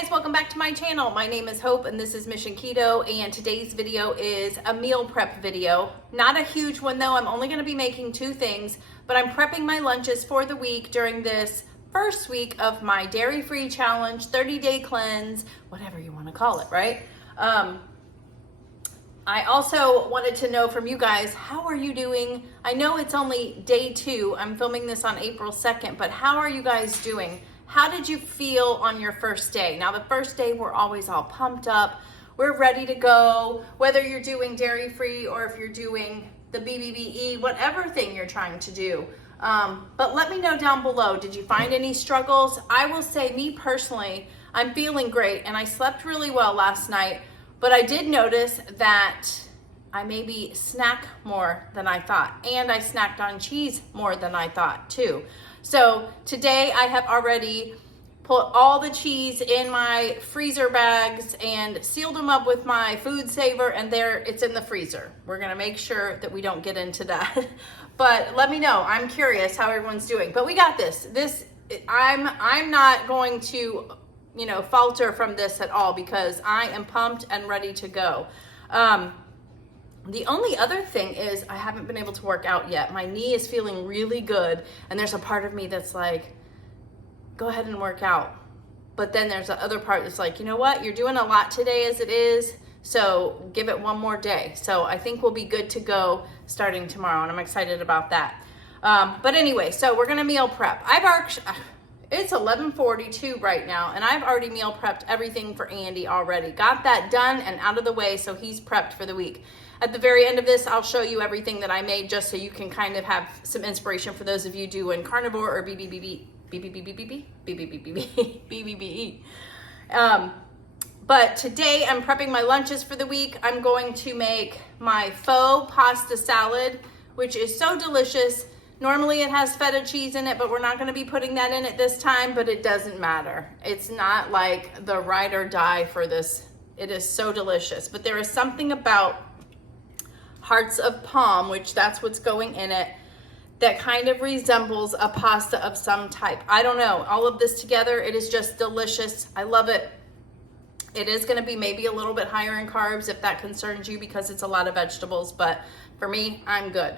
guys, welcome back to my channel. My name is Hope and this is MissionKeto, and today's video is a meal prep video. Not a huge one though. I'm only going to be making two things, but I'm prepping my lunches for the week during this first week of my dairy-free challenge, 30-day cleanse, whatever you want to call it, right? I also wanted to know from you guys, how are you doing? I know it's only day 2. I'm filming this on April 2nd, but how are you guys doing? How did you feel on your first day? Now, the first day, we're always all pumped up. We're ready to go, whether you're doing dairy-free or if you're doing the BBBE, whatever thing you're trying to do. But let me know down below, did you find any struggles? I will say, me personally, I'm feeling great, and I slept really well last night, but I did notice that I maybe snack more than I thought, and I snacked on cheese more than I thought too. So today I have already put all the cheese in my freezer bags and sealed them up with my food saver, and it's in the freezer. We're gonna make sure that we don't get into that. But let me know, I'm curious how everyone's doing. But we got this. I'm not going to, falter from this at all, because I am pumped and ready to go. The only other thing is I haven't been able to work out yet. My knee is feeling really good, and there's a part of me that's like, go ahead and work out. But then there's the other part that's like, you know what? You're doing a lot today as it is, so give it one more day. So I think we'll be good to go starting tomorrow, and I'm excited about that. But anyway, so we're gonna meal prep. It's 11:42 right now, and I've already meal prepped everything for Andy already. Got that done and out of the way, so he's prepped for the week. At the very end of this, I'll show you everything that I made, just so you can kind of have some inspiration for those of you doing carnivore or BBBE. But today I'm prepping my lunches for the week. I'm going to make my faux pasta salad, which is so delicious. Normally it has feta cheese in it, but we're not going to be putting that in it this time, but it doesn't matter. It's not like the ride or die for this. It is so delicious, but there is something about hearts of palm, which that's what's going in it, that kind of resembles a pasta of some type. I don't know. All of this together, it is just delicious. I love it. It is going to be maybe a little bit higher in carbs if that concerns you, because it's a lot of vegetables, but for me, I'm good.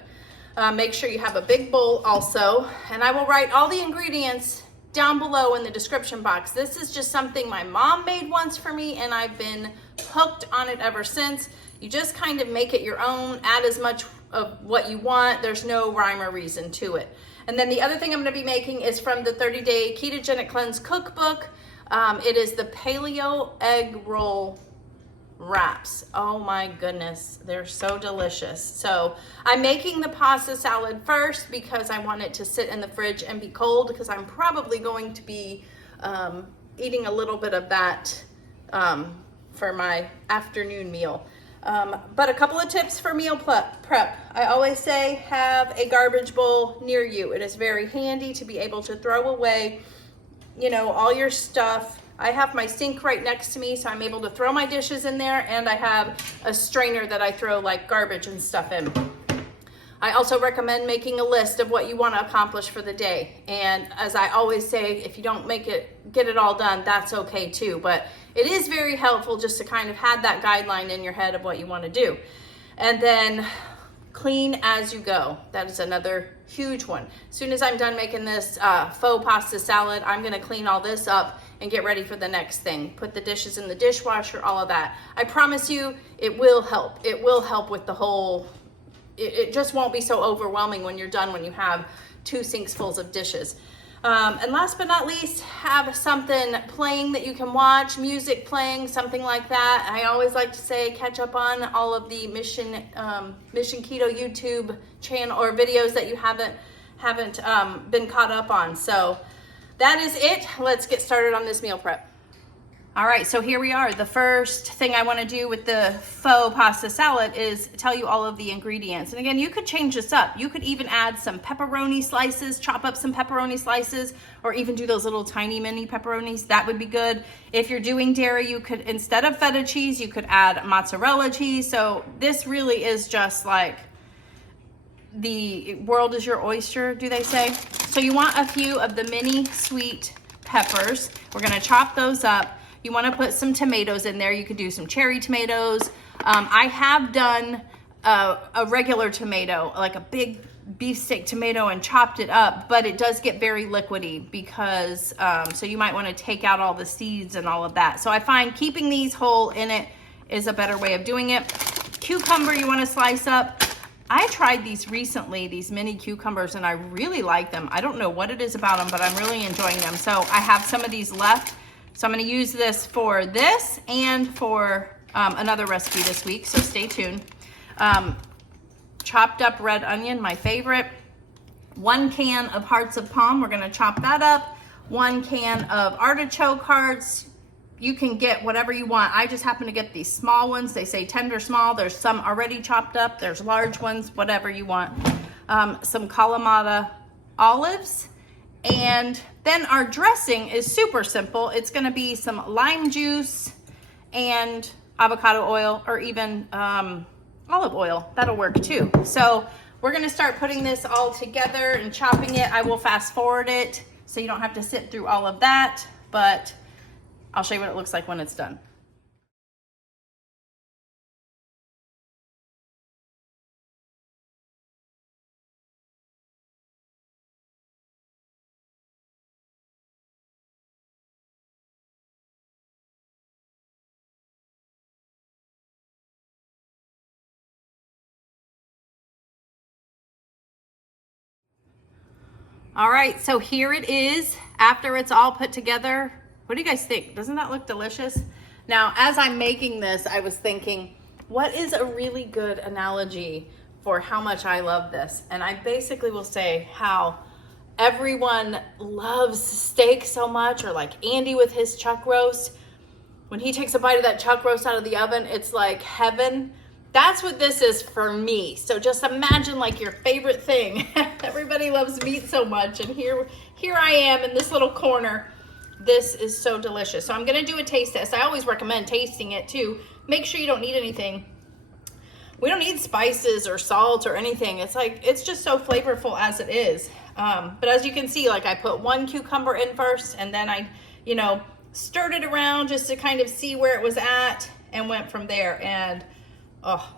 Make sure you have a big bowl also, and I will write all the ingredients down below in the description box. This is just something my mom made once for me, and I've been hooked on it ever since. You just kind of make it your own, add as much of what you want. There's no rhyme or reason to it. And then the other thing I'm gonna be making is from the 30-day ketogenic cleanse cookbook. It is the Paleo egg roll wraps. Oh my goodness, they're so delicious. So I'm making the pasta salad first because I want it to sit in the fridge and be cold, because I'm probably going to be eating a little bit of that for my afternoon meal. But a couple of tips for meal prep. I always say, have a garbage bowl near you. It is very handy to be able to throw away, all your stuff. I have my sink right next to me, so I'm able to throw my dishes in there, and I have a strainer that I throw like garbage and stuff in. I also recommend making a list of what you want to accomplish for the day. And as I always say, if you don't get it all done, that's okay too. But it is very helpful just to kind of have that guideline in your head of what you want to do. And then clean as you go. That is another huge one. As soon as I'm done making this faux pasta salad, I'm going to clean all this up and get ready for the next thing. Put the dishes in the dishwasher, all of that. I promise you, it will help. It will help with the whole, it just won't be so overwhelming when you're done, when you have 2 sinks full of dishes. And last but not least, have something playing that you can watch, music playing, something like that. I always like to say, catch up on all of the MissionKeto YouTube channel or videos that you haven't been caught up on. So that is it. Let's get started on this meal prep. All right, so here we are. The first thing I want to do with the faux pasta salad is tell you all of the ingredients. And again, you could change this up. You could even add some pepperoni slices, chop up some pepperoni slices, or even do those little tiny mini pepperonis. That would be good. If you're doing dairy, you could, instead of feta cheese, you could add mozzarella cheese. So this really is just like the world is your oyster, do they say? So you want a few of the mini sweet peppers. We're gonna chop those up. You want to put some tomatoes in there. You could do some cherry tomatoes. I have done a regular tomato, like a big beefsteak tomato, and chopped it up, but it does get very liquidy because, so you might want to take out all the seeds and all of that. So I find keeping these whole in it is a better way of doing it. Cucumber you want to slice up. I tried these recently, these mini cucumbers, and I really like them. I don't know what it is about them, but I'm really enjoying them. So I have some of these left. So I'm going to use this for this and for another recipe this week, so stay tuned. Chopped up red onion, my favorite. 1 can of hearts of palm, we're gonna chop that up. 1 can of artichoke hearts. You can get whatever you want. I just happen to get these small ones. They say tender small. There's some already chopped up. There's large ones, whatever you want. Some KALAMATA olives. And then our dressing is super simple. It's gonna be some lime juice and avocado oil, or even olive oil. That'll work too. So we're gonna start putting this all together and chopping it. I will fast forward it so you don't have to sit through all of that, but I'll show you what it looks like when it's done. All right, so here it is after it's all put together. What do you guys think? Doesn't that look delicious? Now, as I'm making this, I was thinking, what is a really good analogy for how much I love this? And I basically will say how everyone loves steak so much, or like Andy with his chuck roast. When he takes a bite of that chuck roast out of the oven, it's like heaven. That's what this is for me. So just imagine like your favorite thing. Everybody loves meat so much, and here I am in this little corner. This is so delicious. So I'm gonna do a taste test. I always recommend tasting it too. Make sure you don't need anything. We don't need spices or salt or anything. It's just so flavorful as it is. But as you can see, like I put 1 cucumber in first, and then I, stirred it around just to kind of see where it was at, and went from there. And oh,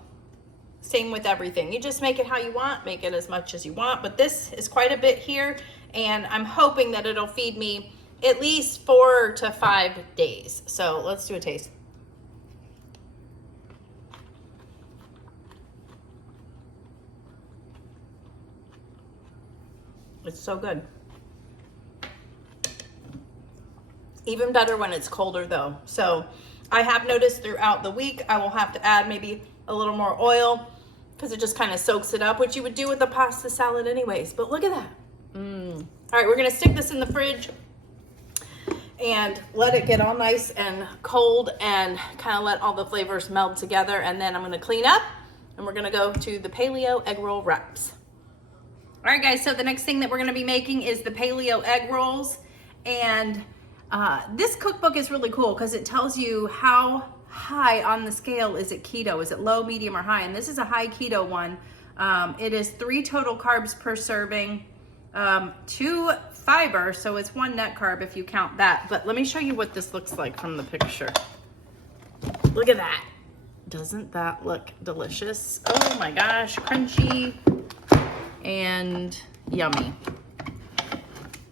same with everything. You just make it how you want, make it as much as you want. But this is quite a bit here, and I'm hoping that it'll feed me at least 4 to 5 days. So let's do a taste. It's so good. Even better when it's colder though. So I have noticed throughout the week, I will have to add maybe a little more oil because it just kind of soaks it up, which you would do with a pasta salad anyways. But look at that. All right, we're gonna stick this in the fridge and let it get all nice and cold and kind of let all the flavors meld together. And then I'm gonna clean up and we're gonna go to the Paleo egg roll wraps. All right guys, so the next thing that we're gonna be making is the Paleo egg rolls. And this cookbook is really cool because it tells you how high on the scale is it keto. Is it low, medium, or high? And this is a high keto one. It is 3 total carbs per serving, 2 fiber, so it's 1 net carb if you count that. But let me show you what this looks like from the picture. Look at that. Doesn't that look delicious? Oh my gosh, crunchy and yummy.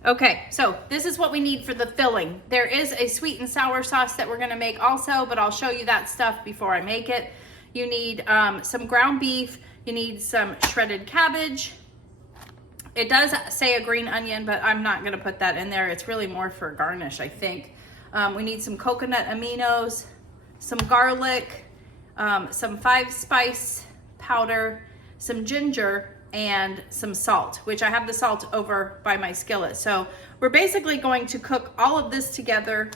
Okay, so this is what we need for the filling. There is a sweet and sour sauce that we're gonna make also, but I'll show you that stuff before I make it. You need some ground beef, you need some shredded cabbage. It does say a green onion, but I'm not gonna put that in there. It's really more for garnish, I think. We need some coconut aminos, some garlic, some 5-spice powder, some ginger, and some salt, which I have the salt over by my skillet. So we're basically going to cook all of this together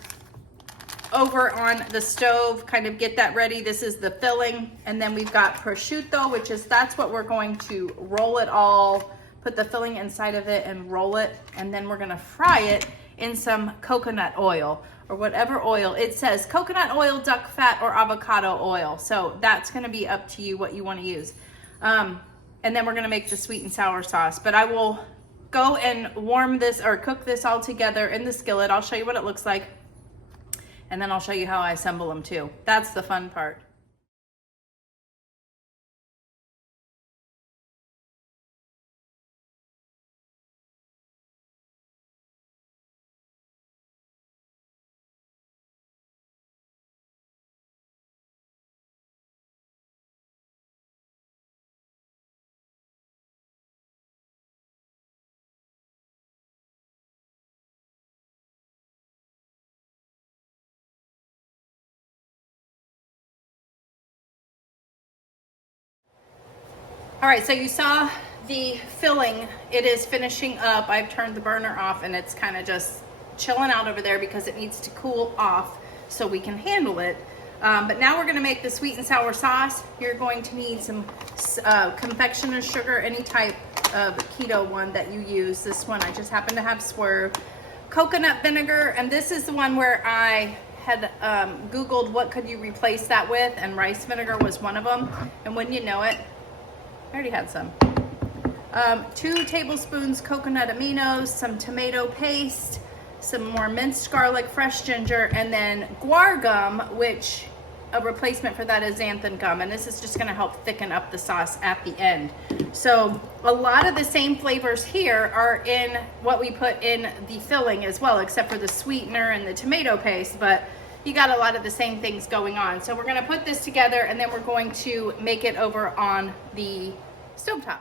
over on the stove, kind of get that ready. This is the filling. And then we've got prosciutto, that's what we're going to roll it all, put the filling inside of it and roll it. And then we're gonna fry it in some coconut oil or whatever oil. It says coconut oil, duck fat, or avocado oil. So that's gonna be up to you what you wanna use. And then we're gonna make the sweet and sour sauce. But I will go and warm this or cook this all together in the skillet. I'll show you what it looks like. and then I'll show you how I assemble them too. That's the fun part. All right, so you saw the filling. It is finishing up. I've turned the burner off and it's kind of just chilling out over there because it needs to cool off so we can handle it. But now we're gonna make the sweet and sour sauce. You're going to need some confectioner's sugar, any type of keto one that you use. This one I just happen to have Swerve. Coconut vinegar, and this is the one where I had Googled what could you replace that with, and rice vinegar was one of them. And wouldn't you know it, I already had some. 2 tablespoons coconut aminos, some tomato paste, some more minced garlic, fresh ginger, and then guar gum, which a replacement for that is xanthan gum, and this is just gonna help thicken up the sauce at the end. So a lot of the same flavors here are in what we put in the filling as well, except for the sweetener and the tomato paste, but you got a lot of the same things going on. So we're gonna put this together and then we're going to make it over on the stovetop.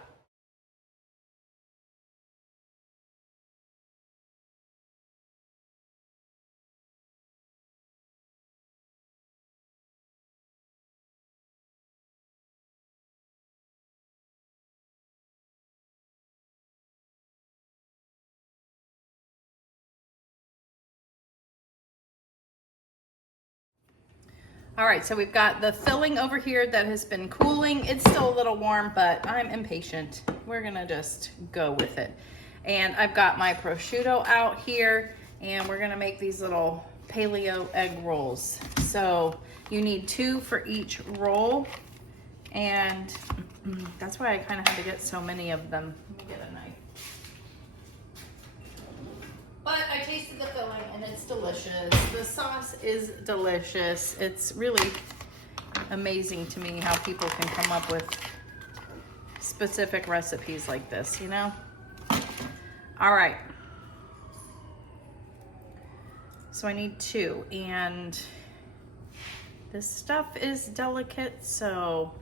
All right, so we've got the filling over here that has been cooling. It's still a little warm, but I'm impatient. We're gonna just go with it. And I've got my prosciutto out here, and we're gonna make these little paleo egg rolls. So you need 2 for each roll, and that's why I kind of had to get so many of them. Let me get a knife. But I tasted the filling and it's delicious. The sauce is delicious. It's really amazing to me how people can come up with specific recipes like this, you know? All right. So I need 2, and this stuff is delicate, so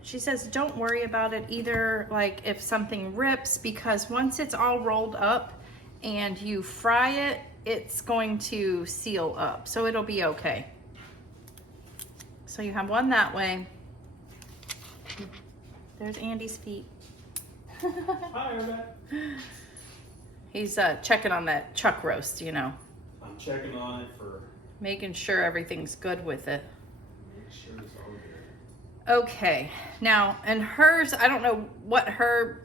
she says don't worry about it either, like if something rips, because once it's all rolled up and you fry it, it's going to seal up, so it'll be okay. So you have one that way. There's Andy's feet. Hi, Rebecca. He's checking on that chuck roast, you know. I'm checking on it for Making sure everything's good with it. make sure it's all good. Okay, now, and hers, I don't know what her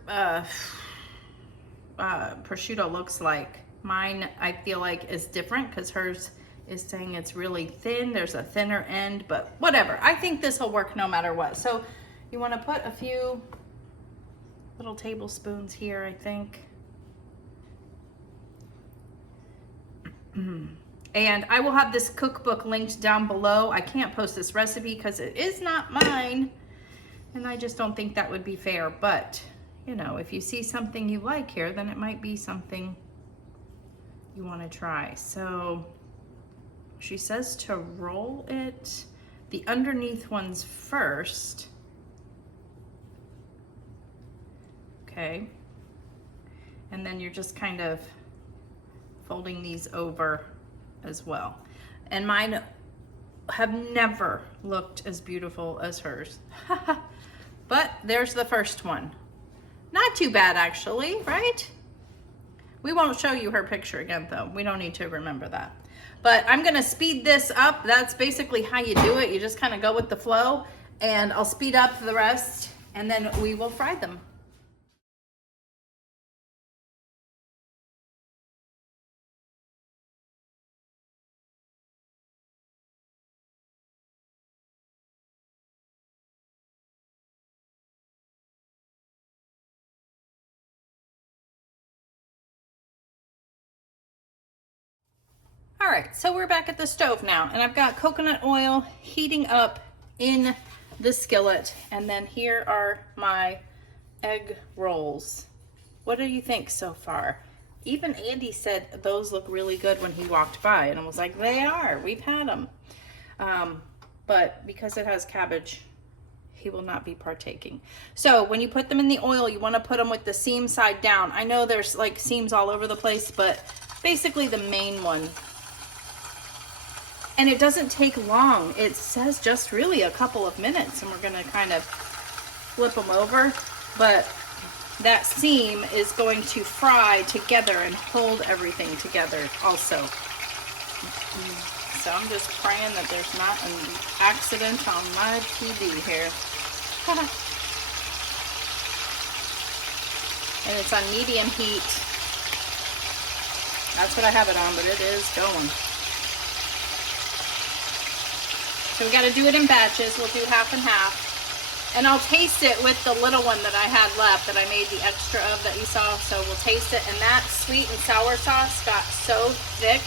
prosciutto looks like. Mine, I feel like, is different because hers is saying it's really thin. There's a thinner end, but whatever. I think this will work no matter what. So you want to put a few little tablespoons here, I think. And I will have this cookbook linked down below. I can't post this recipe because it is not mine, and I just don't think that would be fair. But, you know, if you see something you like here, then it might be something you want to try. So she says to roll it, the underneath ones first. Okay. And then you're just kind of folding these over as well. And mine have never looked as beautiful as hers. But there's the first one. Not too bad actually, right? We won't show you her picture again though. We don't need to remember that. But I'm gonna speed this up. That's basically how you do it. You just kind of go with the flow, and I'll speed up the rest and then we will fry them. All right, so we're back at the stove now, and I've got coconut oil heating up in the skillet, and then here are my egg rolls. What do you think so far? Even Andy said those look really good when he walked by, and I was like, they are, we've had them. But because it has cabbage, he will not be partaking. So when you put them in the oil, you want to put them with the seam side down. I know there's like seams all over the place, but basically the main one. And it doesn't take long. It says just really a couple of minutes, and we're going to kind of flip them over. But that seam is going to fry together and hold everything together also. So I'm just praying that there's not an accident on my TV here. And it's on medium heat. That's what I have it on, but it is going. So we got to do it in batches. We'll do half and half. And I'll taste it with the little one that I had left that I made the extra of that you saw. So we'll taste it. And that sweet and sour sauce got so thick.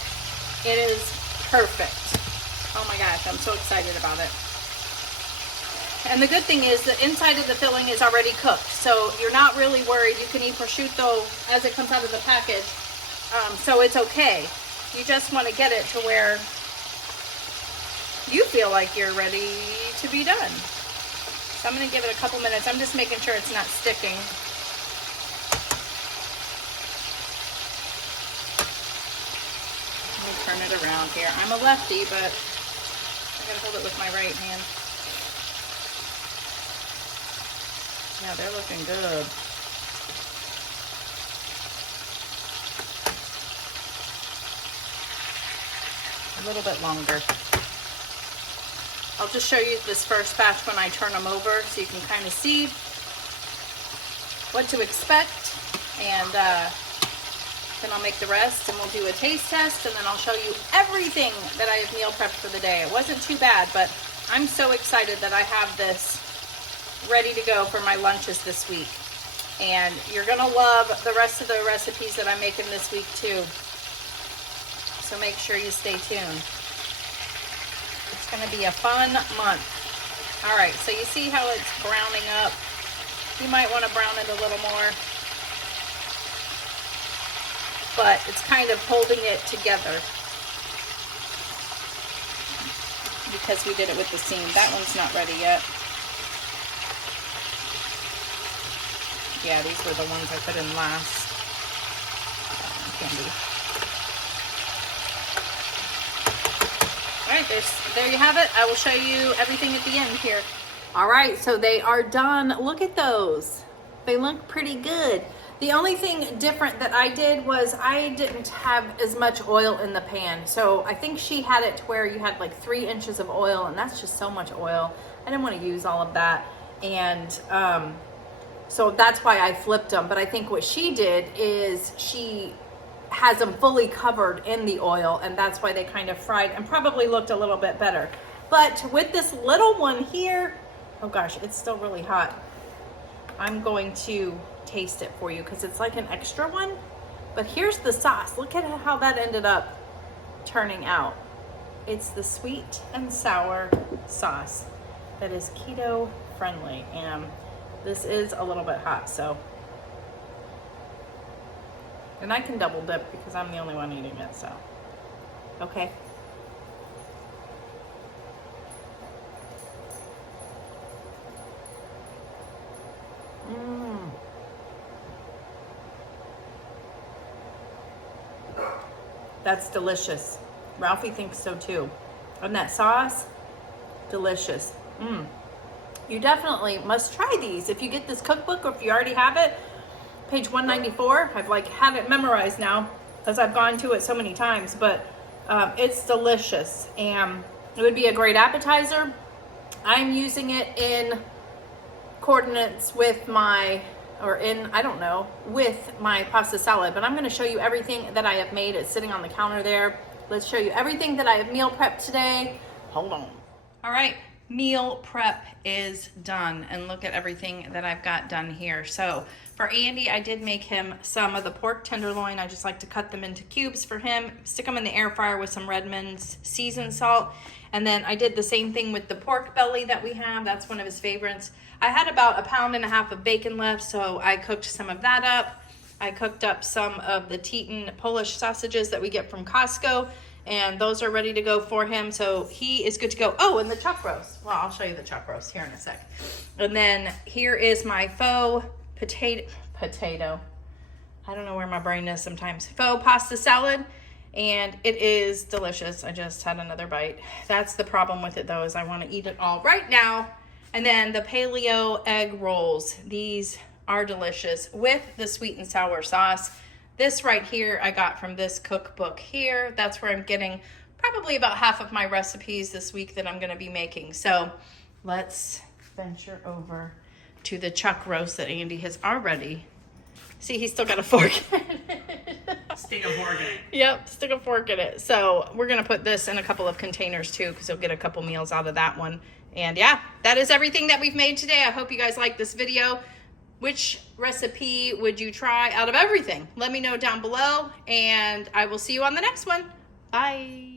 It is perfect. Oh my gosh, I'm so excited about it. And the good thing is the inside of the filling is already cooked. So you're not really worried. You can eat prosciutto as it comes out of the package. So it's okay. You just want to get it to where you feel like you're ready to be done. So I'm going to give it a couple minutes. I'm just making sure it's not sticking. Let me turn it around here. I'm a lefty, but I got to hold it with my right hand. Yeah, they're looking good. A little bit longer. I'll just show you this first batch when I turn them over so you can kind of see what to expect, and then I'll make the rest and we'll do a taste test, and then I'll show you everything that I have meal prepped for the day. It wasn't too bad, but I'm so excited that I have this ready to go for my lunches this week. And you're gonna love the rest of the recipes that I'm making this week too. So make sure you stay tuned. It's going to be a fun month. All right, so you see how it's browning up. You might want to brown it a little more. But it's kind of holding it together because we did it with the seam. That one's not ready yet. Yeah, these were the ones I put in last. Candy. All right, there you have it. I will show you everything at the end here. All right, so they are done. Look at those. They look pretty good. The only thing different that I did was I didn't have as much oil in the pan. So I think she had it to where you had like 3 inches of oil, and that's just so much oil. I didn't want to use all of that. And so that's why I flipped them. But I think what she did is she has them fully covered in the oil, and that's why they kind of fried and probably looked a little bit better. But with this little one here, oh gosh, it's still really hot. I'm going to taste it for you because it's like an extra one. But here's the sauce. Look at how that ended up turning out. It's the sweet and sour sauce that is keto friendly, and this is a little bit hot, so. And I can double dip because I'm the only one eating it, so. Okay. That's delicious. Ralphie thinks so too. And that sauce, delicious. You definitely must try these. If you get this cookbook or if you already have it, page 194. I've like had it memorized now because I've gone to it so many times, but it's delicious and it would be a great appetizer. I'm using it in coordinates with my, or in, I don't know, with my pasta salad, but I'm going to show you everything that I have made. It's sitting on the counter there. Let's show you everything that I have meal prepped today. Hold on. All right. Meal prep is done, and look at everything that I've got done here. So For Andy, I did make him some of the pork tenderloin. I just like to cut them into cubes for him, stick them in the air fryer with some Redmond's seasoned salt. And then I did the same thing with the pork belly that we have. That's one of his favorites. I had about 1.5 pounds of bacon left, so I cooked some of that up. I cooked up some of the Teton Polish sausages that we get from Costco, and those are ready to go for him, so he is good to go. Oh, and the chuck roast. Well, I'll show you the chuck roast here in a sec. And then here is my faux potato. I don't know where my brain is sometimes. Faux pasta salad, and it is delicious. I just had another bite. That's the problem with it, though, is I want to eat it all right now. And then the paleo egg rolls. These are delicious with the sweet and sour sauce. This right here I got from this cookbook here. That's where I'm getting probably about half of my recipes this week that I'm going to be making. So let's venture over to the chuck roast that Andy has already. See, he's still got a fork in it. Stick a fork in it. Yep, stick a fork in it. So we're going to put this in a couple of containers too, because you'll get a couple meals out of that one. And yeah, that is everything that we've made today. I hope you guys like this video. Which recipe would you try out of everything? Let me know down below, and I will see you on the next one. Bye.